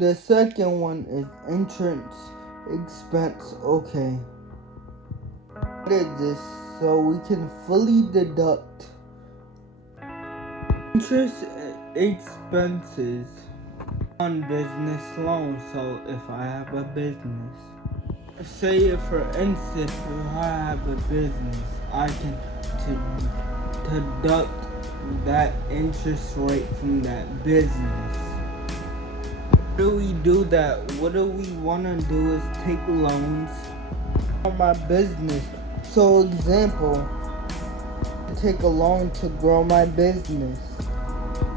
The second one is entrance expense. Okay. What is this? So we can fully deduct interest expenses on business loans. So if I have a business, say for instance, if I have a business, I can deduct that interest rate from that business. How do we do that? What do we want to do is take loans on my business. So example, take a loan to grow my business.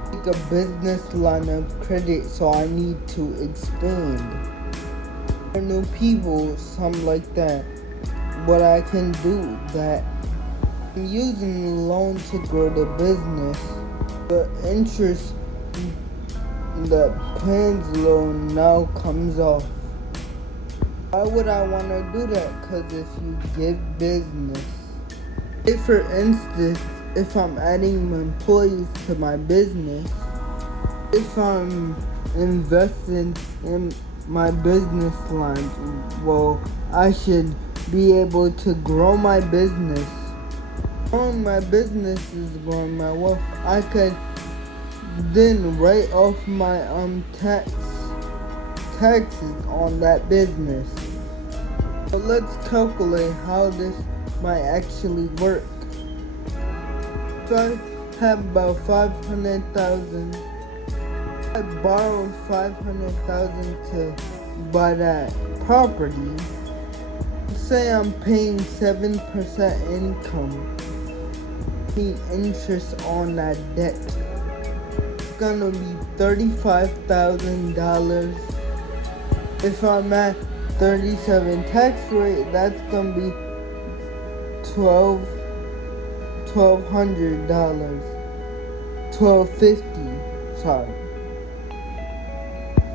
Take a business line of credit, so I need to expand. New people, something like that. What I can do that I'm using the loan to grow the business. The interest, the plans loan now comes off. Why would I want to do that? Because if you give business, say for instance, if I'm adding employees to my business, if I'm investing in my business lines, well, I should be able to grow my business. Growing my business is growing my wealth. I could then write off my taxes on that business. So let's calculate how this might actually work. So I have about 500,000. I borrowed 500,000 to buy that property. Say I'm paying 7% income, paying interest on that debt. It's gonna be $35,000. If I'm at 37 tax rate, that's gonna be $1,200. $1,250. Sorry.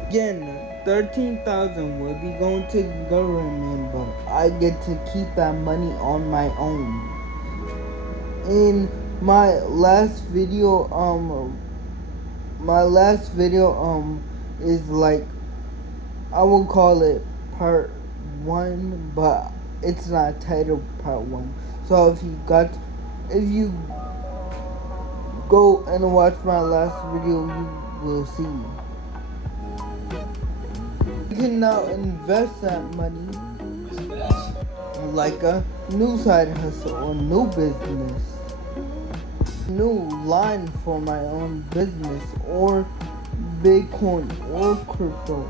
Again, 13,000 will be going to the government, but I get to keep that money on my own. In my last video, is like, I will call it part 1, but it's not titled part 1. So if you go and watch my last video, you will see. You can now invest that money like a new side hustle or new business, new line for my own business, or Bitcoin or crypto.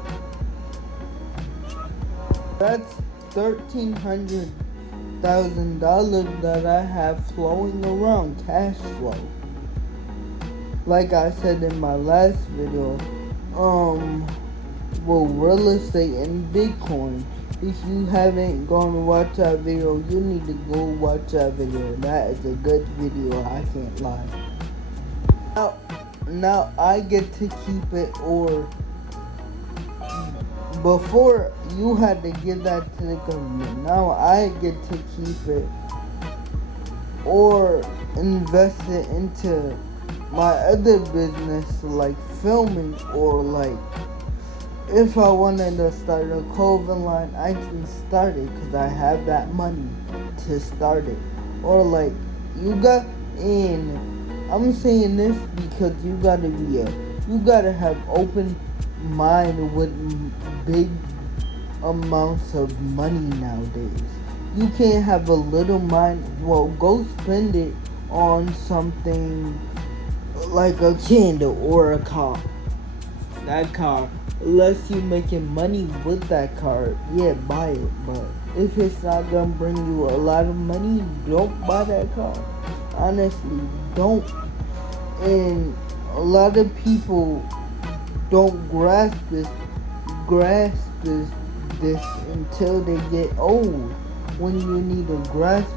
That's $1,300,000 that I have flowing around, cash flow. Like I said in my last video, real estate and Bitcoin. If you haven't gone to watch that video, you need to go watch that video. That is a good video, I can't lie. Now I get to keep it, or before you had to give that to the government. Now I get to keep it or invest it into my other business, like filming, or like if I wanted to start a clothing line, I can start it because I have that money to start it. Or like I'm saying this because you gotta have open mind with big amounts of money nowadays. You can't have a little mind. Well, go spend it on something like a candle or a car. That car, unless you're making money with that car, yeah, buy it. But if it's not gonna bring you a lot of money, don't buy that car. Honestly, don't. And a lot of people don't grasp this until they get old. When you need to grasp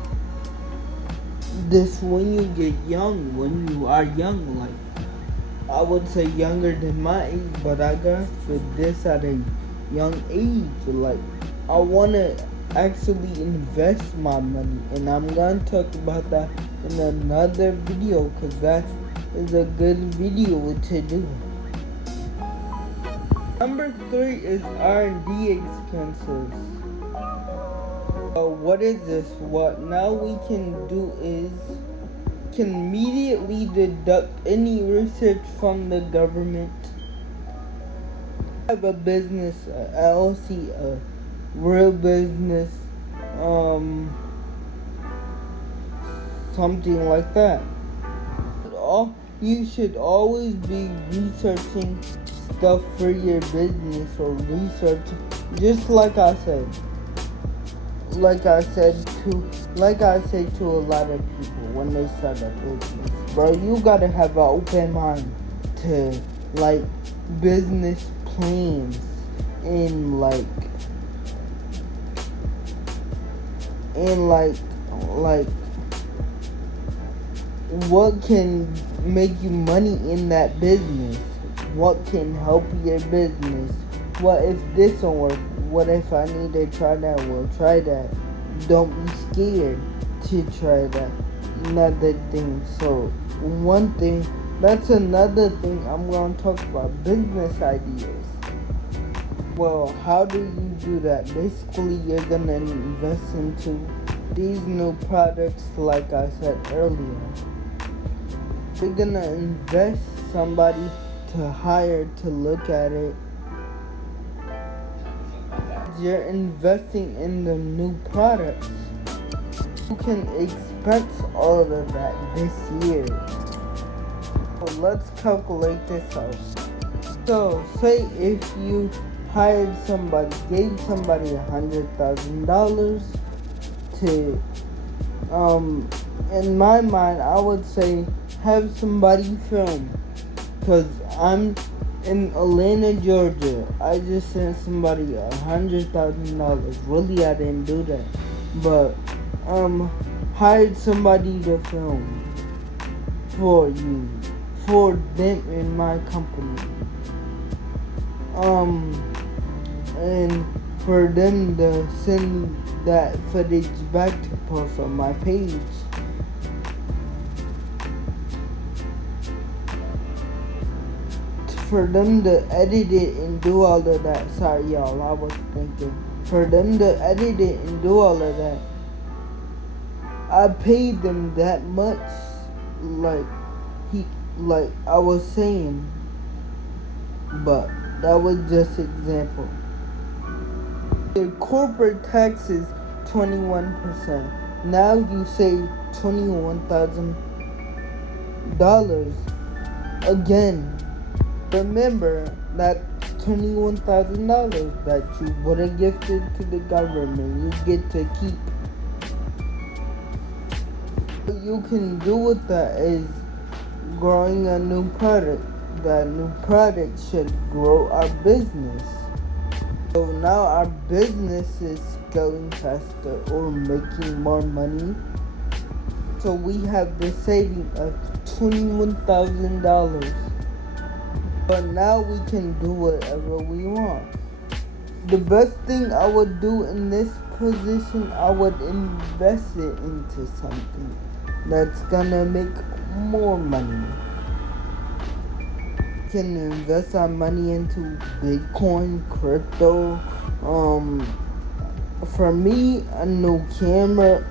this when you get young, when you are young, like I would say younger than my age, but I grasped this at a young age. Like I wanna actually invest my money, and I'm gonna talk about that in another video because that is a good video to do. Number 3 is R&D expenses. What is this? What now we can do is can immediately deduct any research from the government. Have a business, a LLC, a real business, something like that. You should always be researching stuff for your business or research, just like I say to a lot of people when they start a business. Bro, you gotta have an open mind to like business plans and like what can make you money in that business? What can help your business? What if this don't work? What if I need to try that? Well, try that. Don't be scared to try that. Another thing. So, one thing, that's another thing I'm going to talk about. Business ideas. Well, how do you do that? Basically, you're going to invest into these new products like I said earlier. You're going to invest somebody to hire to look at it. You're investing in the new products. You can expense all of that this year. So let's calculate this out. So say if you hired somebody, gave somebody $100,000 to, in my mind, I would say have somebody film, cause I'm in Atlanta, Georgia. I just sent somebody $100,000. Really, I didn't do that, but hired somebody to film for you, for them in my company. And for them to send that footage back to post on my page. For them to edit it and do all of that. Sorry, y'all, I was thinking. For them to edit it and do all of that, I paid them that much. Like I was saying. But that was just example. The corporate tax is 21%. Now you save $21,000. Again, remember that $21,000 that you would have gifted to the government, you get to keep. What you can do with that is growing a new product. That new product should grow our business. So now our business is going faster or making more money. So we have the saving of $21,000. But now we can do whatever we want. The best thing I would do in this position, I would invest it into something that's gonna make more money. Can invest our money into Bitcoin, crypto. For me, a new camera.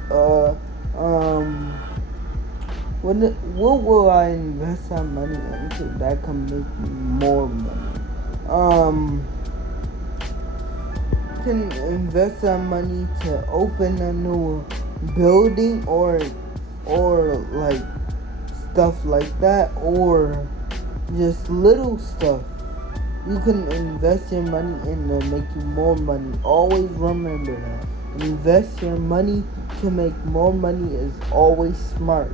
What will I invest our money into that can make me more money? Can invest our money to open a new building or like stuff like that, or just little stuff. You can invest your money in to make you more money. Always remember that. Invest your money to make more money is always smart.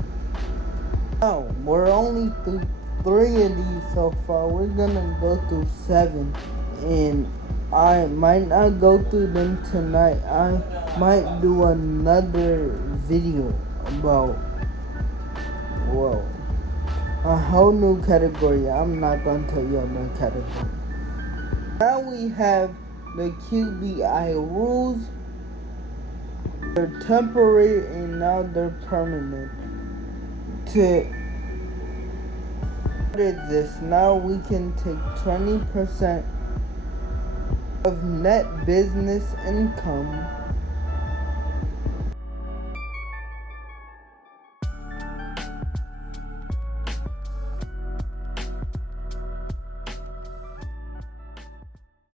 Now, we're only through 3 of these so far. We're gonna go through 7. And I might not go through them tonight. I might do another video about, a whole new category. I'm not gonna tell you the category. Now we have the QBI rules. They're temporary and now they're permanent. What is this? Now we can take 20% of net business income